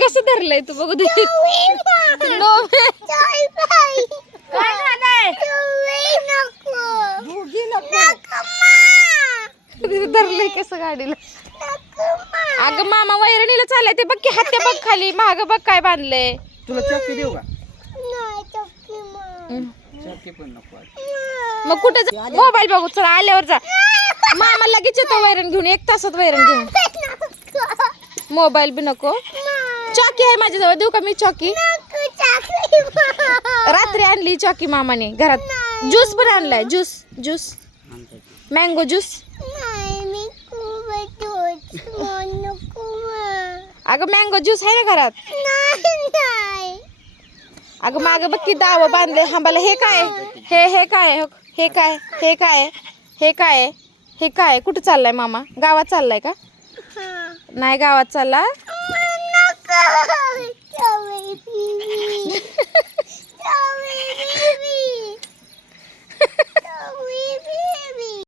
कसं धरलंय तू बघू दे. धरलंय कसं गाडीला. अगं मामा वैरणीला चाललाय ते बघ की हात्या बघ खाली महाग बघ काय बांधलंय. तुला चक्की देऊ का? चक्की पण नको. मग कुठं मोबाईल बघू चला आल्यावर जा. मामा लगेच येतो वैरण घेऊन 1 तासात वैरण घेऊन. मोबाईल बी नको. चॉकी आहे माझ्याजवळ देऊ का मी चॉकी? रात्री आणली चॉकी मामाने घरात. ज्यूस पण आणलाय ज्यूस मँगो ज्यूस. अगं मँगो ज्यूस आहे ना घरात. अगं माग बघ की दाव बांधले हांबाला. हे काय हे काय हे काय हे काय हे काय हे काय कुठं चाललाय मामा? गावात चाललाय का? नाही गावात चालला.